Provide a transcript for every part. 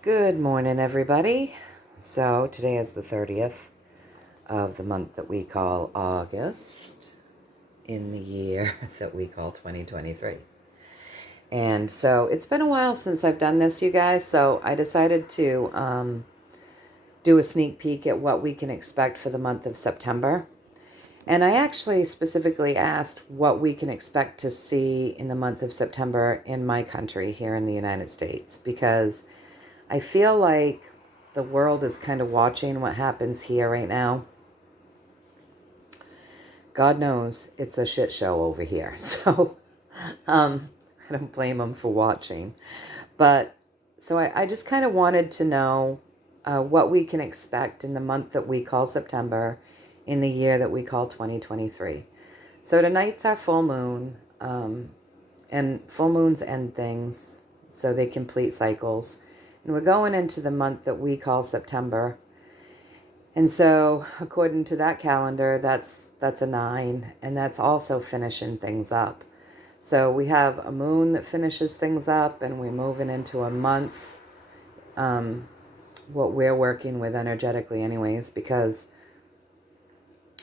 Good morning, everybody. So today is the 30th of the month that we call August in the year that we call 2023. And so it's been a while since I've done this, you guys, so I decided to do a sneak peek at what we can expect for the month of September. And I actually specifically asked what we can expect to see in the month of September in my country here in the United States, because I feel like the world is kind of watching what happens here right now. God knows it's a shit show over here. So I don't blame them for watching. But so I just kind of wanted to know what we can expect in the month that we call September in the year that we call 2023. So tonight's our full moon, and full moons end things, so they complete cycles. And we're going into the month that we call September. And so according to that calendar, that's a 9, and that's also finishing things up. So we have a moon that finishes things up, and we're moving into a month, what we're working with energetically anyways, because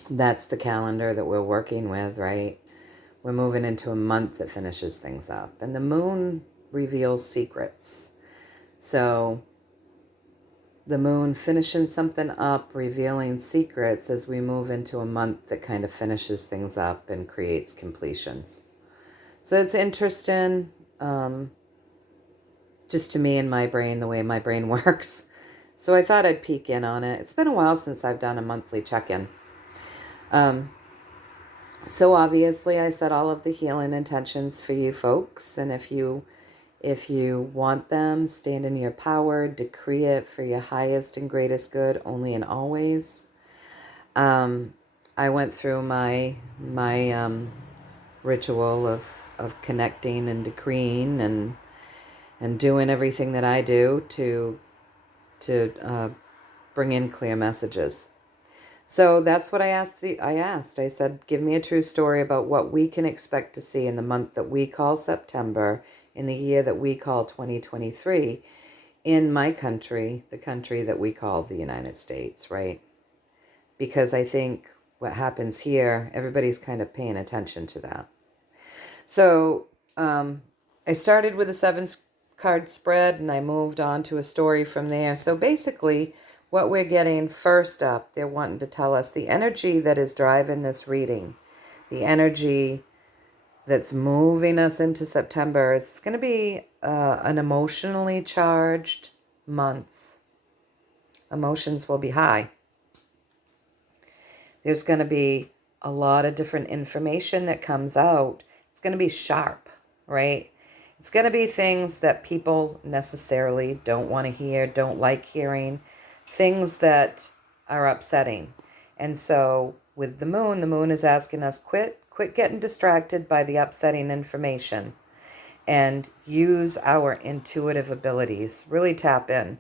that's the calendar that we're working with, right? We're moving into a month that finishes things up. And the moon reveals secrets. So the moon finishing something up, revealing secrets as we move into a month that kind of finishes things up and creates completions. So it's interesting, just to me and my brain, the way my brain works. So I thought I'd peek in on it. It's been a while since I've done a monthly check-in. So obviously I set all of the healing intentions for you folks, and if you want them, stand in your power, decree it for your highest and greatest good, only and always. I went through my ritual of connecting and decreeing and doing everything that I do to bring in clear messages. So that's what I asked. I said, give me a true story about what we can expect to see in the month that we call September, in the year that we call 2023, in my country, the country that we call the United States, right? Because I think what happens here, everybody's kind of paying attention to that. So I started with a 7-card spread, and I moved on to a story from there. So basically, what we're getting first up, they're wanting to tell us the energy that is driving this reading, the energy that's moving us into September. It's going to be an emotionally charged month. Emotions will be high. There's going to be a lot of different information that comes out. It's going to be sharp, right? It's going to be things that people necessarily don't want to hear, don't like hearing, things that are upsetting. And so with the moon is asking us, quit getting distracted by the upsetting information and use our intuitive abilities. Really tap in.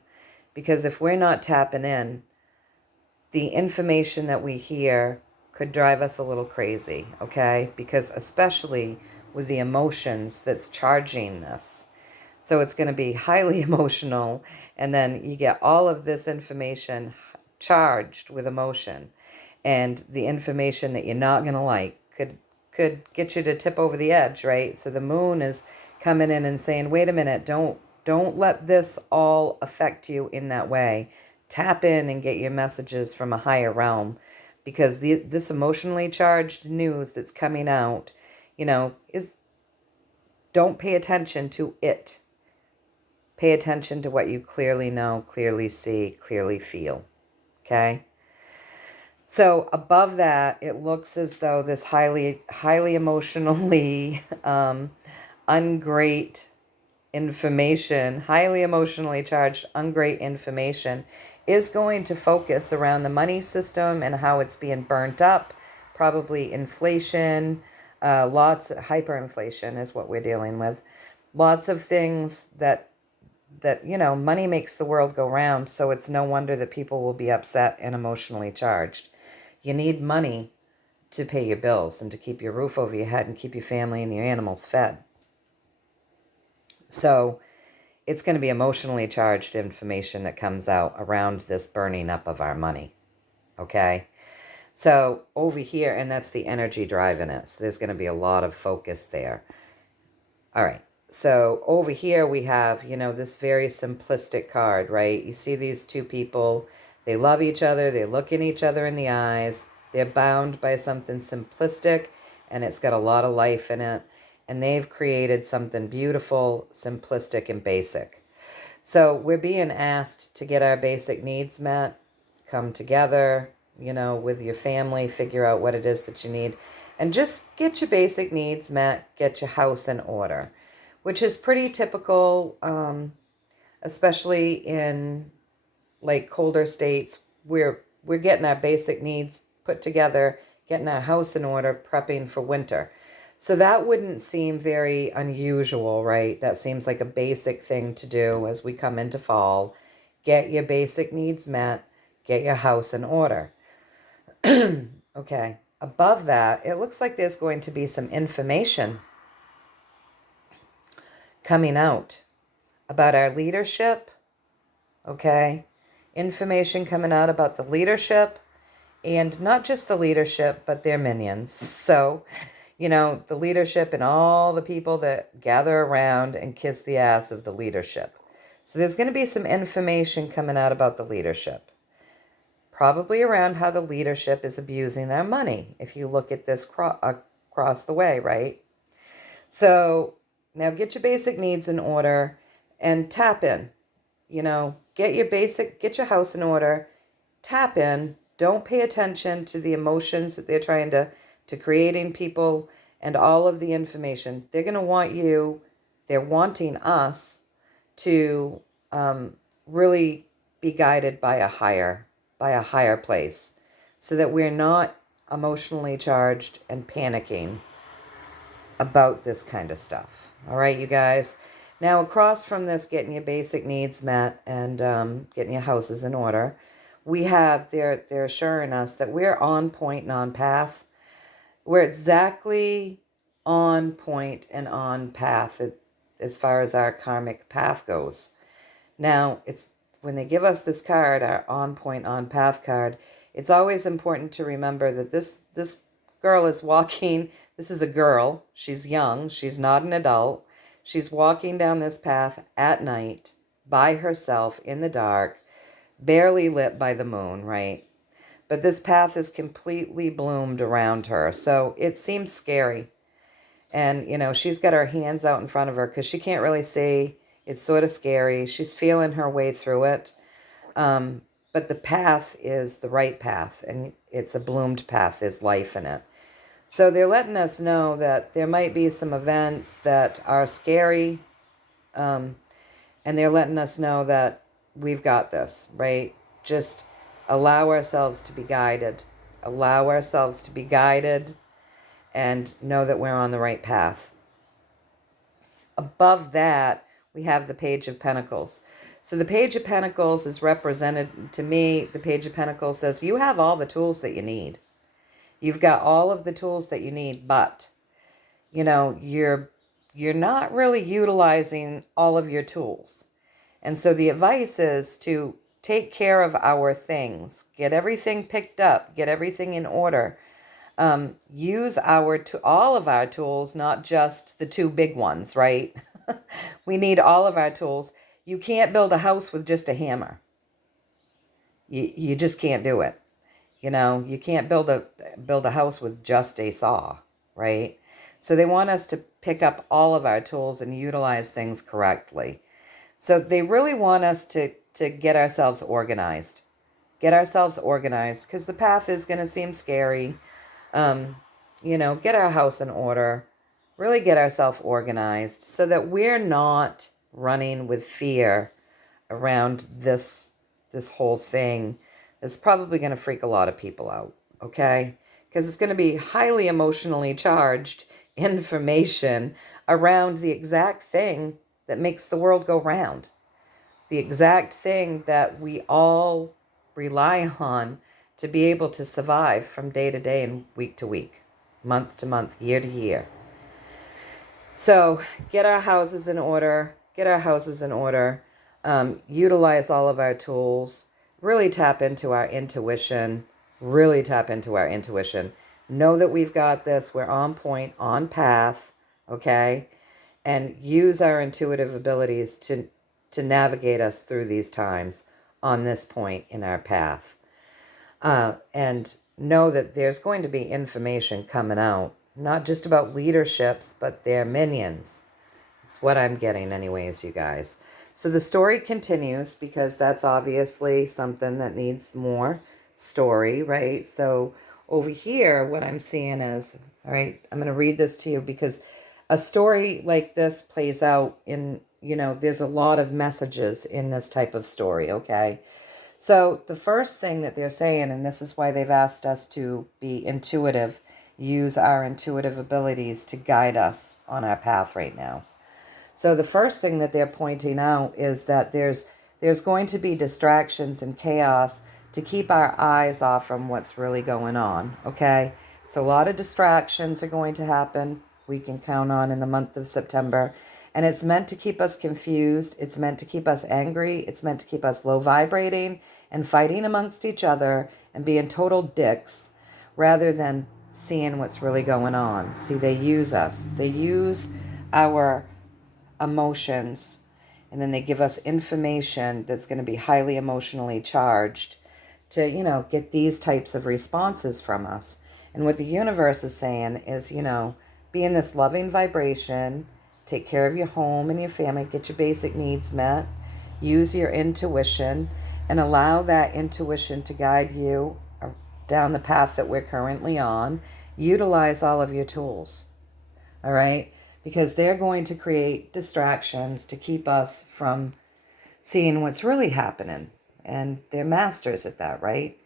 Because if we're not tapping in, the information that we hear could drive us a little crazy, okay? Because especially with the emotions that's charging this. So it's going to be highly emotional, and then you get all of this information charged with emotion, and the information that you're not going to like could get you to tip over the edge, right? So the moon is coming in and saying, wait a minute, don't let this all affect you in that way. Tap in and get your messages from a higher realm, because this emotionally charged news that's coming out, is, don't pay attention to it. Pay attention to what you clearly know, clearly see, clearly feel. Okay? So above that, it looks as though this highly emotionally ungreat information, highly emotionally charged, ungreat information, is going to focus around the money system and how it's being burnt up. Probably inflation, lots of hyperinflation is what we're dealing with. Lots of things that money makes the world go round, so it's no wonder that people will be upset and emotionally charged. You need money to pay your bills and to keep your roof over your head and keep your family and your animals fed. So it's going to be emotionally charged information that comes out around this burning up of our money. Okay? So over here, and that's the energy driving it. So there's going to be a lot of focus there. All right. So over here we have, this very simplistic card, right? You see these two people, they love each other, they look in each other in the eyes, they're bound by something simplistic, and it's got a lot of life in it, and they've created something beautiful, simplistic, and basic. So we're being asked to get our basic needs met, come together, with your family, figure out what it is that you need, and just get your basic needs met, get your house in order, which is pretty typical, especially in like colder states. We're getting our basic needs put together, getting our house in order, prepping for winter. So that wouldn't seem very unusual, right? That seems like a basic thing to do as we come into fall. Get your basic needs met, get your house in order. Okay, above that, it looks like there's going to be some information coming out about our leadership, okay? Information coming out about the leadership, and not just the leadership, but their minions. So, the leadership and all the people that gather around and kiss the ass of the leadership. So there's going to be some information coming out about the leadership. Probably around how the leadership is abusing our money, if you look at this across the way, right? So now get your basic needs in order and tap in. Get your house in order, tap in. Don't pay attention to the emotions that they're trying to create in people and all of the information. They're going to they're wanting us to really be guided by a higher place, so that we're not emotionally charged and panicking about this kind of stuff. All right, you guys. Now, across from this, getting your basic needs met and getting your houses in order, they're assuring us that we're on point and on path. We're exactly on point and on path as far as our karmic path goes. Now, when they give us this card, our on point, on path card, it's always important to remember that this girl is walking. This is a girl. She's young. She's not an adult. She's walking down this path at night by herself in the dark, barely lit by the moon, right? But this path is completely bloomed around her. So it seems scary. And, she's got her hands out in front of her because she can't really see. It's sort of scary. She's feeling her way through it. But the path is the right path, and it's a bloomed path. There's life in it. So they're letting us know that there might be some events that are scary, and they're letting us know that we've got this, right? Just allow ourselves to be guided. Allow ourselves to be guided and know that we're on the right path. Above that, we have the Page of Pentacles. So the Page of Pentacles is represented, to me, the Page of Pentacles says you have all the tools that you need. You've got all of the tools that you need, but, you're not really utilizing all of your tools. And so the advice is to take care of our things, get everything picked up, get everything in order. Use all of our tools, not just the two big ones, right? We need all of our tools. You can't build a house with just a hammer. You just can't do it. You can't build a house with just a saw, right? So they want us to pick up all of our tools and utilize things correctly. So they really want us to get ourselves organized. Get ourselves organized because the path is going to seem scary. Get our house in order. Really get ourselves organized so that we're not running with fear around this whole thing. It's probably going to freak a lot of people out, okay? Because it's going to be highly emotionally charged information around the exact thing that makes the world go round. The exact thing that we all rely on to be able to survive from day to day and week to week, month to month, year to year. So get our houses in order, get our houses in order, utilize all of our tools, really tap into our intuition, really tap into our intuition. Know that we've got this. We're on point, on path, okay? And use our intuitive abilities to navigate us through these times on this point in our path. And know that there's going to be information coming out, not just about leaderships, but their minions. It's what I'm getting anyways, you guys. So the story continues because that's obviously something that needs more story, right? So over here, what I'm seeing is, all right, I'm going to read this to you because a story like this plays out in, there's a lot of messages in this type of story, okay? So the first thing that they're saying, and this is why they've asked us to be intuitive, use our intuitive abilities to guide us on our path right now. So the first thing that they're pointing out is that there's going to be distractions and chaos to keep our eyes off from what's really going on, okay? So a lot of distractions are going to happen. We can count on in the month of September. And it's meant to keep us confused. It's meant to keep us angry. It's meant to keep us low vibrating and fighting amongst each other and being total dicks rather than seeing what's really going on. See, they use us. They use our emotions, and then they give us information that's going to be highly emotionally charged to, get these types of responses from us. And what the universe is saying is, be in this loving vibration, take care of your home and your family, get your basic needs met, use your intuition, and allow that intuition to guide you down the path that we're currently on. Utilize all of your tools, all right? Because they're going to create distractions to keep us from seeing what's really happening. And they're masters at that, right?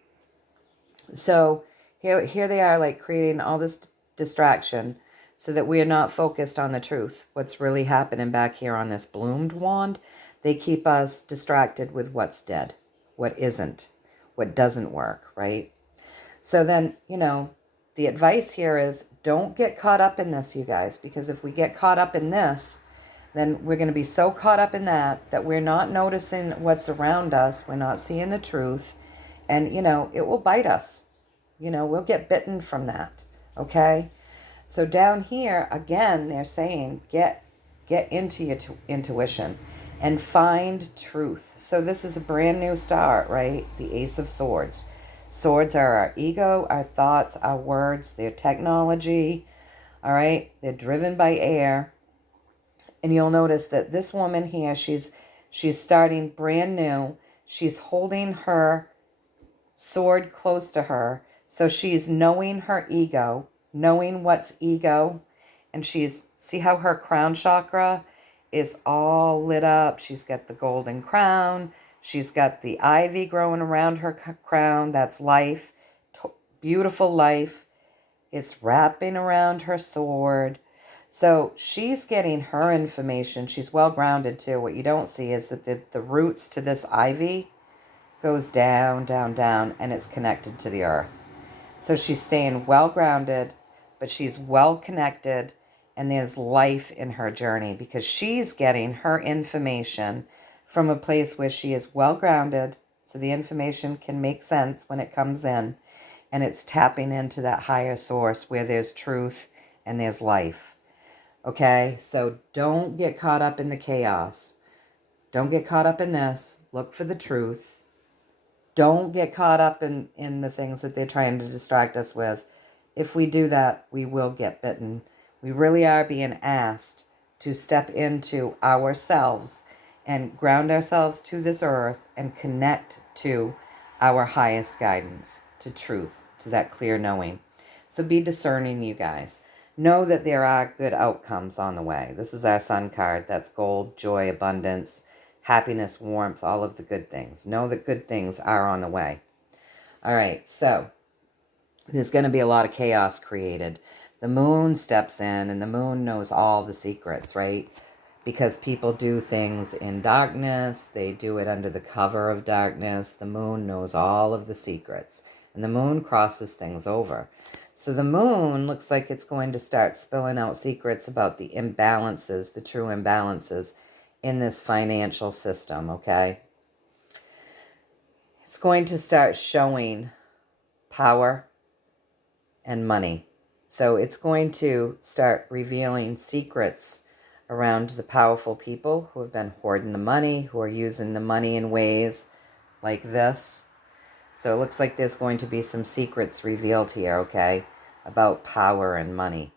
So here they are, like creating all this distraction so that we are not focused on the truth, what's really happening back here on this bloomed wand. They keep us distracted with what's dead, what isn't, what doesn't work, right? So then, the advice here is don't get caught up in this, you guys, because if we get caught up in this, then we're going to be so caught up in that we're not noticing what's around us. We're not seeing the truth. And, it will bite us. We'll get bitten from that. Okay? So down here, again, they're saying get into your intuition and find truth. So this is a brand new start, right? The Ace of Swords. Swords are our ego, our thoughts, our words, their technology, all right? They're driven by air. And you'll notice that this woman here, she's starting brand new. She's holding her sword close to her. So she's knowing her ego, knowing what's ego. And see how her crown chakra is all lit up. She's got the golden crown. She's got the ivy growing around her crown. That's life, beautiful life. It's wrapping around her sword. So she's getting her information. She's well grounded too. What you don't see is that the roots to this ivy goes down, down, down, and it's connected to the earth. So she's staying well grounded, but she's well connected, and there's life in her journey because she's getting her information from a place where she is well grounded, so the information can make sense when it comes in, and it's tapping into that higher source where there's truth and there's life. Okay, so don't get caught up in the chaos. Don't get caught up in this. Look for the truth. Don't get caught up in the things that they're trying to distract us with. If we do that, we will get bitten. We really are being asked to step into ourselves and ground ourselves to this earth and connect to our highest guidance, to truth, to that clear knowing. So be discerning, you guys. Know that there are good outcomes on the way. This is our sun card. That's gold, joy, abundance, happiness, warmth, all of the good things. Know that good things are on the way. All right, so there's going to be a lot of chaos created. The moon steps in, and the moon knows all the secrets, right? Because people do things in darkness. They do it under the cover of darkness. The moon knows all of the secrets, and the moon crosses things over. So the moon looks like it's going to start spilling out secrets about the imbalances, the true imbalances in this financial system, okay? It's going to start showing power and money. So it's going to start revealing secrets around the powerful people who have been hoarding the money, who are using the money in ways like this. So it looks like there's going to be some secrets revealed here, okay, about power and money.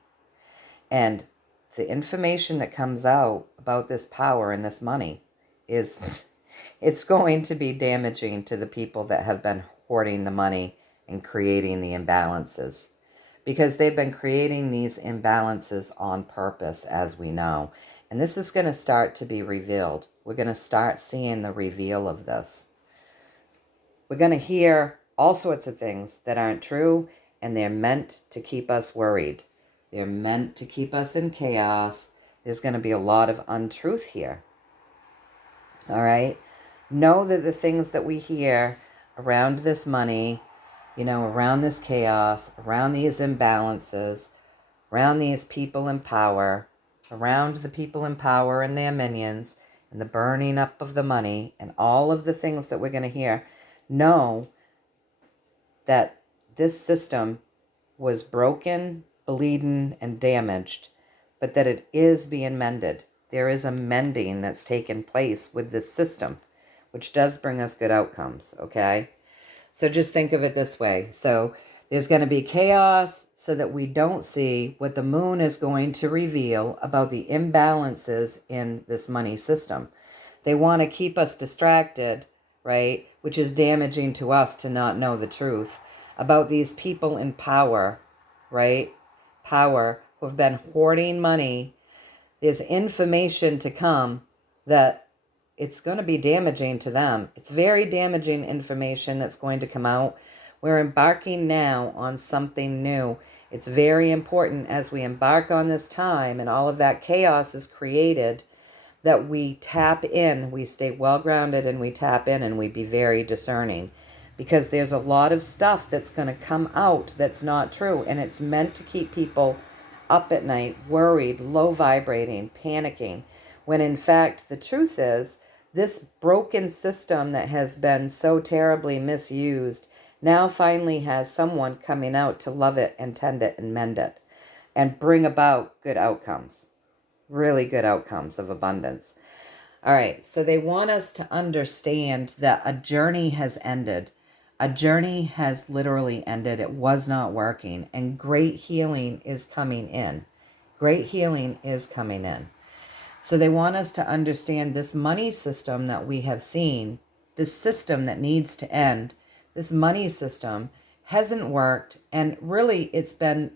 And the information that comes out about this power and this money is, it's going to be damaging to the people that have been hoarding the money and creating the imbalances. Because they've been creating these imbalances on purpose, as we know. And this is going to start to be revealed. We're going to start seeing the reveal of this. We're going to hear all sorts of things that aren't true, and they're meant to keep us worried. They're meant to keep us in chaos. There's going to be a lot of untruth here. All right? Know that the things that we hear around this money, around this chaos, around these imbalances, around these people in power, around the people in power and their minions, and the burning up of the money, and all of the things that we're going to hear, know that this system was broken, bleeding, and damaged, but that it is being mended. There is a mending that's taken place with this system, which does bring us good outcomes, okay? So just think of it this way. So there's going to be chaos so that we don't see what the moon is going to reveal about the imbalances in this money system. They want to keep us distracted, right? Which is damaging to us to not know the truth about these people in power, right? Power who have been hoarding money. There's information to come that it's going to be damaging to them. It's very damaging information that's going to come out. We're embarking now on something new. It's very important as we embark on this time and all of that chaos is created that we tap in, we stay well grounded and we tap in and we be very discerning, because there's a lot of stuff that's going to come out that's not true, and it's meant to keep people up at night, worried, low vibrating, panicking, when in fact the truth is this broken system that has been so terribly misused now finally has someone coming out to love it and tend it and mend it and bring about good outcomes. Really good outcomes of abundance. All right, so they want us to understand that a journey has ended. A journey has literally ended. It was not working, and great healing is coming in. Great healing is coming in. So they want us to understand this money system that we have seen, this system that needs to end, this money system hasn't worked, and really it's been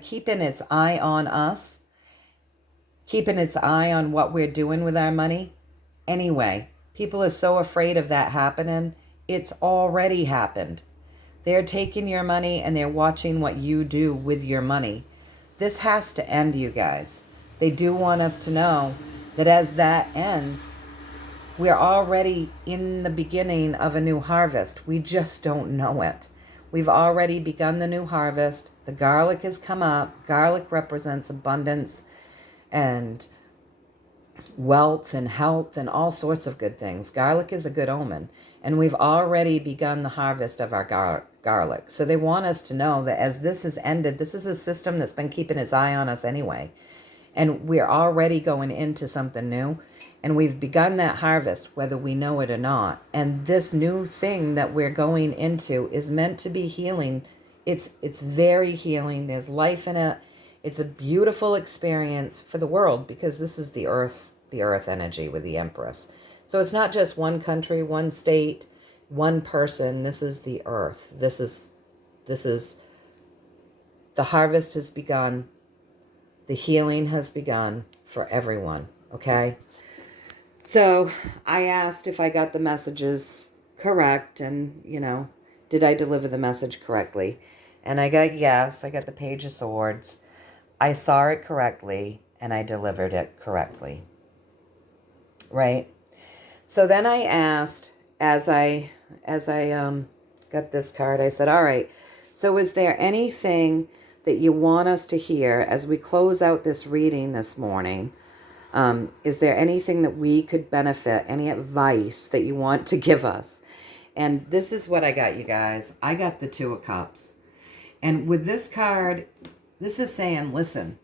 keeping its eye on us, keeping its eye on what we're doing with our money. Anyway, people are so afraid of that happening. It's already happened. They're taking your money and they're watching what you do with your money. This has to end, you guys. They do want us to know that as that ends, we're already in the beginning of a new harvest. We just don't know it. We've already begun the new harvest. The garlic has come up. Garlic represents abundance and wealth and health and all sorts of good things. Garlic is a good omen. And we've already begun the harvest of our garlic. So they want us to know that as this has ended, this is a system that's been keeping its eye on us anyway. And we're already going into something new. And we've begun that harvest, whether we know it or not. And this new thing that we're going into is meant to be healing. It's very healing. There's life in it. It's a beautiful experience for the world, because this is the earth energy with the Empress. So it's not just one country, one state, one person. This is the earth. This is the harvest has begun. The healing has begun for everyone. Okay. So I asked if I got the messages correct and, did I deliver the message correctly? And I got yes. I got the Page of Swords. I saw it correctly and I delivered it correctly. Right? So then I asked, as I got this card, I said, all right, so is there anything that you want us to hear as we close out this reading this morning Is there anything that we could benefit? Any advice that you want to give us? And this is what I got, you guys. I got the Two of Cups. And with this card, this is saying, listen,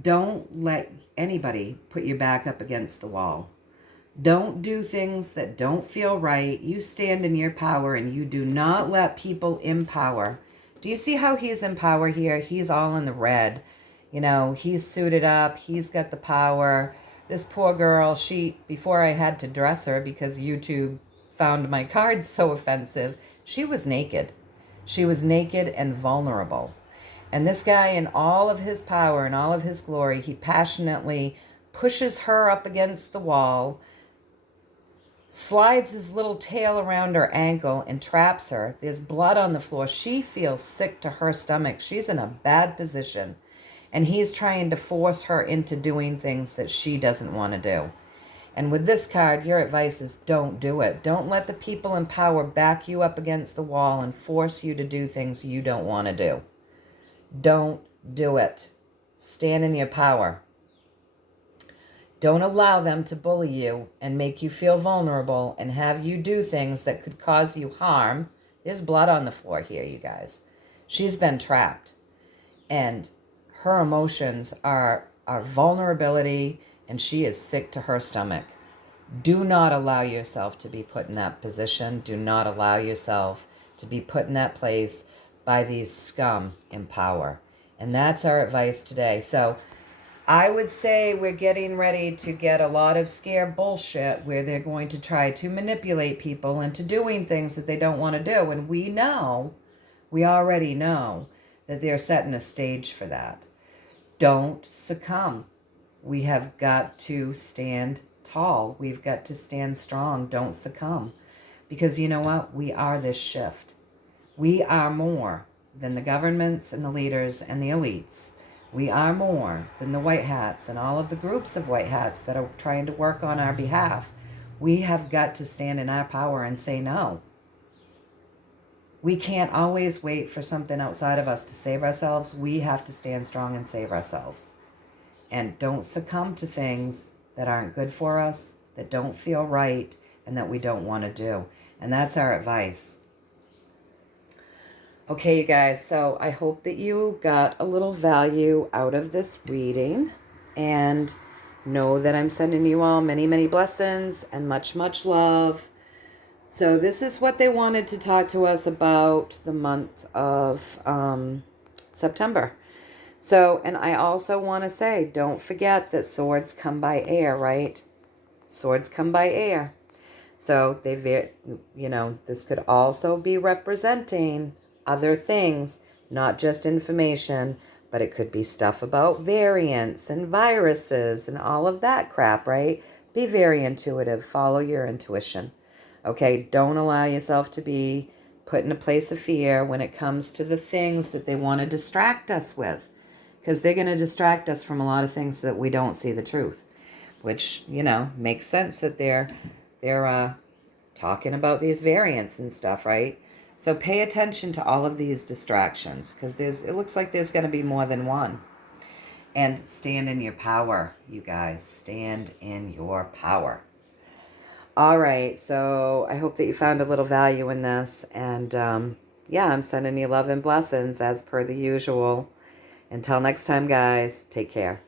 don't let anybody put your back up against the wall. Don't do things that don't feel right. You stand in your power and you do not let people in power. Do you see how he's in power here? He's all in the red. You know, he's suited up. He's got the power. This poor girl, before I had to dress her because YouTube found my cards so offensive, she was naked. She was naked and vulnerable. And this guy, in all of his power and all of his glory, he passionately pushes her up against the wall, slides his little tail around her ankle and traps her. There's blood on the floor. She feels sick to her stomach. She's in a bad position. And he's trying to force her into doing things that she doesn't want to do. And with this card, your advice is don't do it. Don't let the people in power back you up against the wall and force you to do things you don't want to do. Don't do it. Stand in your power. Don't allow them to bully you and make you feel vulnerable and have you do things that could cause you harm. There's blood on the floor here, you guys. She's been trapped. And her emotions are vulnerability, and she is sick to her stomach. Do not allow yourself to be put in that position. Do not allow yourself to be put in that place by these scum in power. And that's our advice today. So I would say we're getting ready to get a lot of scare bullshit where they're going to try to manipulate people into doing things that they don't want to do. And we already know that they're setting a stage for that. Don't succumb. We have got to stand tall. We've got to stand strong. Don't succumb. Because you know what? We are this shift. We are more than the governments and the leaders and the elites. We are more than the white hats and all of the groups of white hats that are trying to work on our behalf. We have got to stand in our power and say no. We can't always wait for something outside of us to save ourselves. We have to stand strong and save ourselves. And don't succumb to things that aren't good for us, that don't feel right, and that we don't want to do. And that's our advice. Okay, you guys, so I hope that you got a little value out of this reading, and know that I'm sending you all many, many blessings and much, much love. So this is what they wanted to talk to us about the month of September. So, and I also want to say, don't forget that swords come by air, right? Swords come by air. So this could also be representing other things, not just information, but it could be stuff about variants and viruses and all of that crap, right? Be very intuitive. Follow your intuition. Okay, don't allow yourself to be put in a place of fear when it comes to the things that they want to distract us with, because they're going to distract us from a lot of things so that we don't see the truth, which, makes sense that they're talking about these variants and stuff, right? So pay attention to all of these distractions, because it looks like there's going to be more than one. And stand in your power, you guys. Stand in your power. All right, so I hope that you found a little value in this. And I'm sending you love and blessings as per the usual. Until next time, guys, take care.